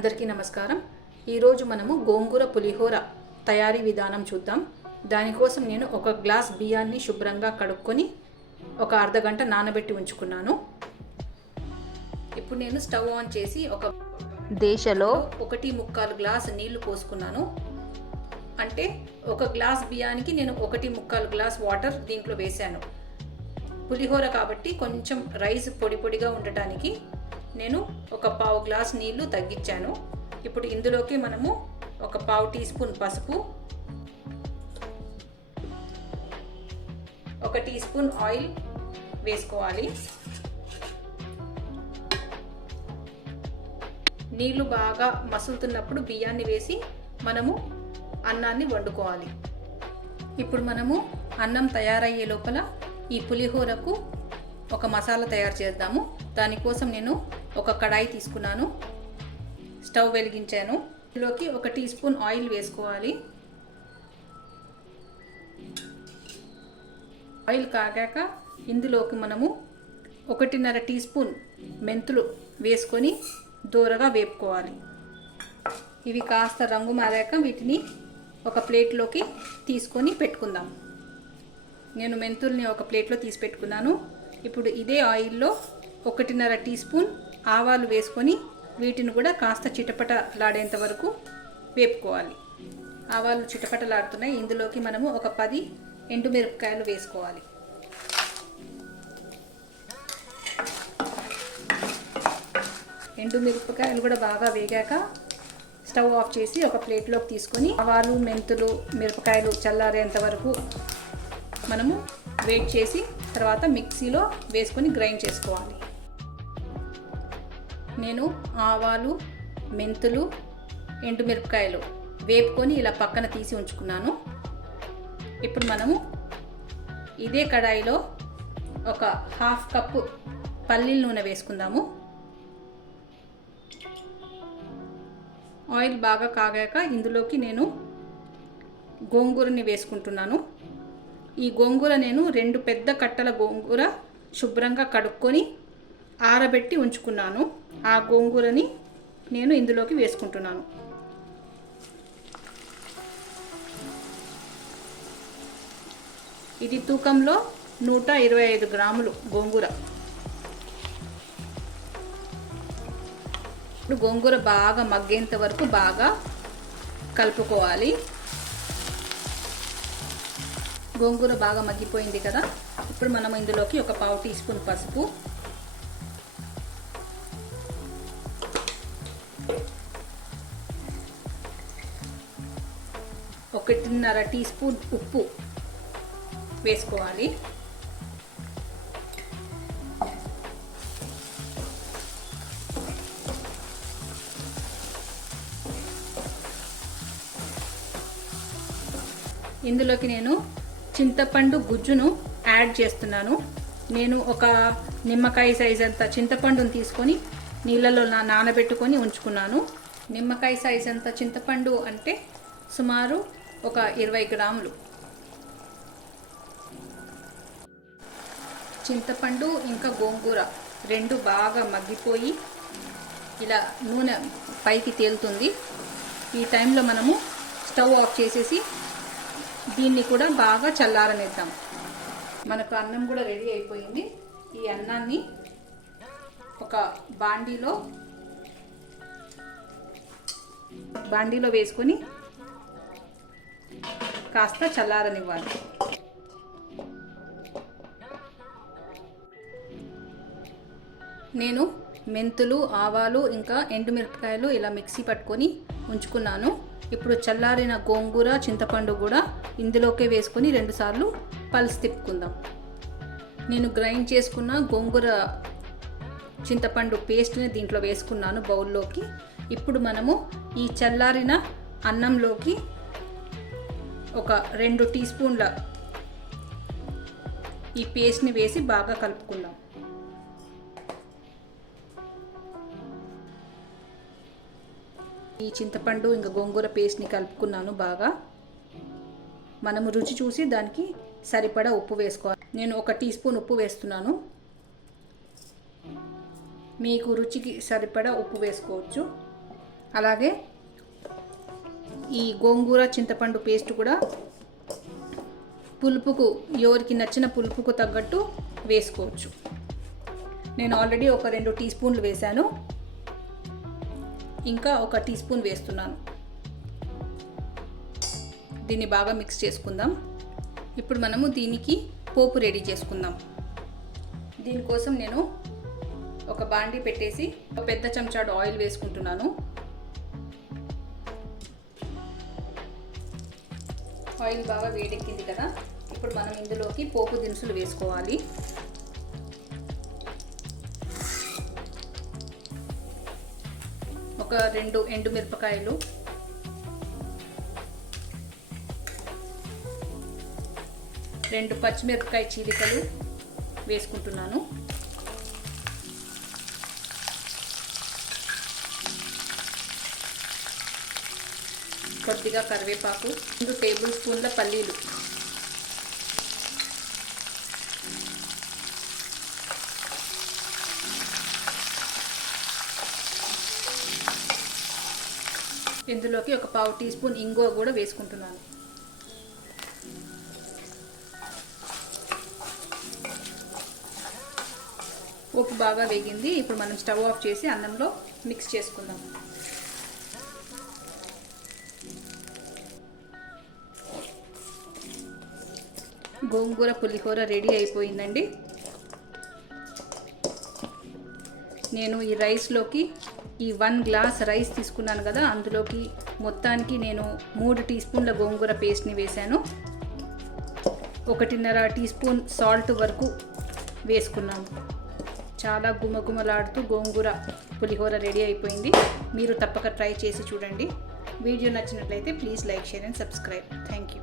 అందరికీ నమస్కారం. ఈరోజు మనము గోంగూర పులిహోర తయారీ విధానం చూద్దాం. దానికోసం నేను ఒక గ్లాస్ బియ్యాన్ని శుభ్రంగా కడుక్కొని ఒక అర్ధగంట నానబెట్టి ఉంచుకున్నాను. ఇప్పుడు నేను స్టవ్ ఆన్ చేసి ఒక దేశలో 1.25 గ్లాస్ నీళ్లు పోసుకున్నాను. అంటే ఒక గ్లాస్ బియ్యానికి నేను 1.25 గ్లాస్ వాటర్ దీంట్లో వేశాను. పులిహోర కాబట్టి కొంచెం రైస్ పొడి పొడిగా ఉండటానికి నేను ఒక పావు గ్లాస్ నీళ్లు తగ్గించాను. ఇప్పుడు ఇందులోకి మనము ఒక పావు టీ స్పూన్ పసుపు, ఒక టీ స్పూన్ ఆయిల్ వేసుకోవాలి. నీళ్లు బాగా మసులుతున్నప్పుడు బియ్యాన్ని వేసి మనము అన్నాన్ని వండుకోవాలి. ఇప్పుడు మనము అన్నం తయారయ్యే లోపల ఈ పులిహోరకు ఒక మసాలా తయారు చేద్దాము. దానికోసం నేను ఒక కడాయి తీసుకున్నాను, స్టవ్ వెలిగించాను. ఇందులోకి ఒక టీ స్పూన్ ఆయిల్ వేసుకోవాలి. ఆయిల్ కాగాక ఇందులోకి మనము 1.5 టీ స్పూన్ మెంతులు వేసుకొని దూరగా వేపుకోవాలి. ఇవి కాస్త రంగు మారాక వీటిని ఒక ప్లేట్లోకి తీసుకొని పెట్టుకుందాం. నేను మెంతుల్ని ఒక ప్లేట్లో తీసి పెట్టుకున్నాను. ఇప్పుడు ఇదే ఆయిల్లో 1.5 టీ స్పూన్ ఆవాలు వేసుకొని వీటిని కూడా కాస్త చిటపటలాడేంత వరకు వేపుకోవాలి. ఆవాలు చిటపటలాడుతున్నాయి. ఇందులోకి మనము ఒక 10 ఎండుమిరపకాయలు వేసుకోవాలి. ఎండుమిరపకాయలు కూడా బాగా వేగాక స్టవ్ ఆఫ్ చేసి ఒక ప్లేట్లోకి తీసుకొని ఆవాలు, మెంతులు, మిరపకాయలు చల్లారేంత వరకు మనము వెయిట్ చేసి తర్వాత మిక్సీలో వేసుకొని గ్రైండ్ చేసుకోవాలి. నేను ఆవాలు, మెంతులు, ఎండుమిరపకాయలు వేపుకొని ఇలా పక్కన తీసి ఉంచుకున్నాను. ఇప్పుడు మనము ఇదే కడాయిలో ఒక హాఫ్ కప్పు పల్లీల నూనె వేసుకుందాము. ఆయిల్ బాగా కాగాక ఇందులోకి నేను గోంగూరని వేసుకుంటున్నాను. ఈ గోంగూర నేను 2 పెద్ద కట్టల గోంగూర శుభ్రంగా కడుక్కొని ఆరబెట్టి ఉంచుకున్నాను. ఆ గోంగూరని నేను ఇందులోకి వేసుకుంటున్నాను. ఇది తూకంలో 125 గ్రాములు గోంగూర. ఇప్పుడు గోంగూర బాగా మగ్గేంత వరకు బాగా కలుపుకోవాలి. గోంగూర బాగా మగ్గిపోయింది కదా. ఇప్పుడు మనం ఇందులోకి ఒక పావు టీ స్పూన్ పసుపు, ఒకటిన్నర టీ స్పూన్ ఉప్పు వేసుకోవాలి. ఇందులోకి నేను చింతపండు గుజ్జును యాడ్ చేస్తున్నాను. నేను ఒక నిమ్మకాయ సైజ్ అంత చింతపండును తీసుకొని నీళ్ళలో నానబెట్టుకొని ఉంచుకున్నాను. నిమ్మకాయ సైజ్ అంత చింతపండు అంటే సుమారు ఒక 20 గ్రాములు. చింతపండు ఇంకా గోంగూర 2 బాగా మగ్గిపోయి ఇలా నూనె పైకి తేలుతుంది. ఈ టైంలో మనము స్టవ్ ఆఫ్ చేసేసి దీన్ని కూడా బాగా చల్లారనిద్దాం. మనకు అన్నం కూడా రెడీ అయిపోయింది. ఈ అన్నాన్ని ఒక బాండీలో వేసుకొని కాస్త చల్లారనివ్వాలి. నేను మెంతులు, ఆవాలు ఇంకా ఎండుమిరపకాయలు ఇలా మిక్సీ పట్టుకొని ఉంచుకున్నాను. ఇప్పుడు చల్లారిన గోంగూర, చింతపండు కూడా ఇందులోకే వేసుకొని 2 సార్లు పల్స్ తిప్పుకుందాం. నేను గ్రైండ్ చేసుకున్న గోంగూర, చింతపండు పేస్ట్ని దీంట్లో వేసుకున్నాను బౌల్లోకి. ఇప్పుడు మనము ఈ చల్లారిన అన్నంలోకి ఒక 2 టీ స్పూన్ల ఈ పేస్ట్ని వేసి బాగా కలుపుకుందాం. ఈ చింతపండు ఇంకా గోంగూర పేస్ట్ని కలుపుకున్నాను బాగా. మనము రుచి చూసి దానికి సరిపడా ఉప్పు వేసుకోవాలి. నేను 1 టీ స్పూన్ ఉప్పు వేస్తున్నాను. మీకు రుచికి సరిపడా ఉప్పు వేసుకోవచ్చు. అలాగే ఈ గోంగూర చింతపండు పేస్ట్ కూడా పులుపుకు ఎవరికి నచ్చిన పులుపుకు తగ్గట్టు వేసుకోవచ్చు. నేను ఆల్రెడీ ఒక 2 టీ స్పూన్లు వేశాను, ఇంకా 1 టీ స్పూన్ వేస్తున్నాను. దీన్ని బాగా మిక్స్ చేసుకుందాం. ఇప్పుడు మనము దీనికి పోపు రెడీ చేసుకుందాం. దీనికోసం నేను ఒక బాండీ పెట్టేసి ఒక పెద్ద చెంచాడు ఆయిల్ వేసుకుంటున్నాను. ఆయిల్ బాగా వేడెక్కింది కదా, ఇప్పుడు మనం ఇందులోకి పోపు దినుసులు వేసుకోవాలి. ఒక 2 ఎండుమిరపకాయలు, 2 పచ్చిమిరపకాయ చీలికలు వేసుకుంటున్నాను. కొద్దిగా కరివేపాకు, 2 టేబుల్ స్పూన్ల పల్లీలు, ఇందులోకి ఒక 1/2 టీ స్పూన్ ఇంగువ కూడా వేసుకుంటున్నాను. ఉప్పు బాగా వేగింది. ఇప్పుడు మనం స్టవ్ ఆఫ్ చేసి అన్నంలో మిక్స్ చేసుకుందాం. గోంగూర పులిహోర రెడీ అయిపోయిందండి. నేను ఈ రైస్లోకి ఈ 1 గ్లాస్ రైస్ తీసుకున్నాను కదా, అందులోకి మొత్తానికి నేను 3 టీ స్పూన్ల గోంగూర పేస్ట్ని వేశాను. 1.5 టీ స్పూన్ సాల్ట్ వరకు వేసుకున్నాను. చాలా గుమగుమలాడుతూ గోంగూర పులిహోర రెడీ అయిపోయింది. మీరు తప్పక ట్రై చేసి చూడండి. వీడియో నచ్చినట్లయితే please like, share and subscribe. Thank you.